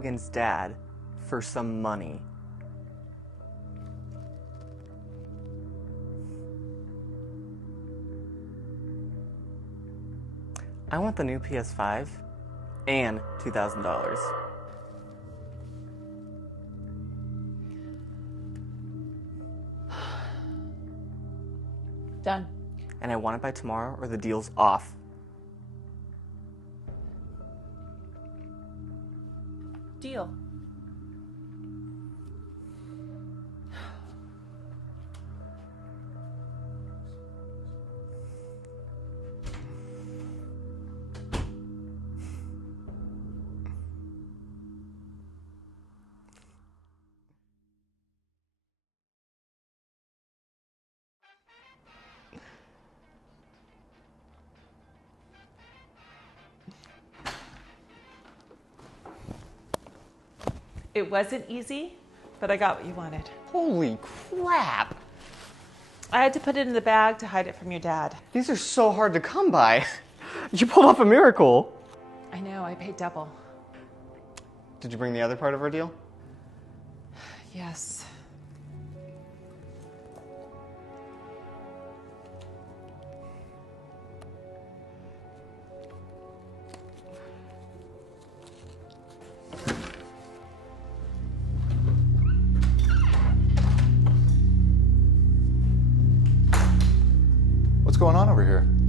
Logan's dad for some money. I want the new PS5 and $2,000. Done. And I want it by tomorrow or the deal's off. Deal. It wasn't easy, but I got what you wanted. Holy crap! I had to put it in the bag to hide it from your dad. These are so hard to come by. You pulled off a miracle. I know, I paid double. Did you bring the other part of our deal? Yes. What's going on over here?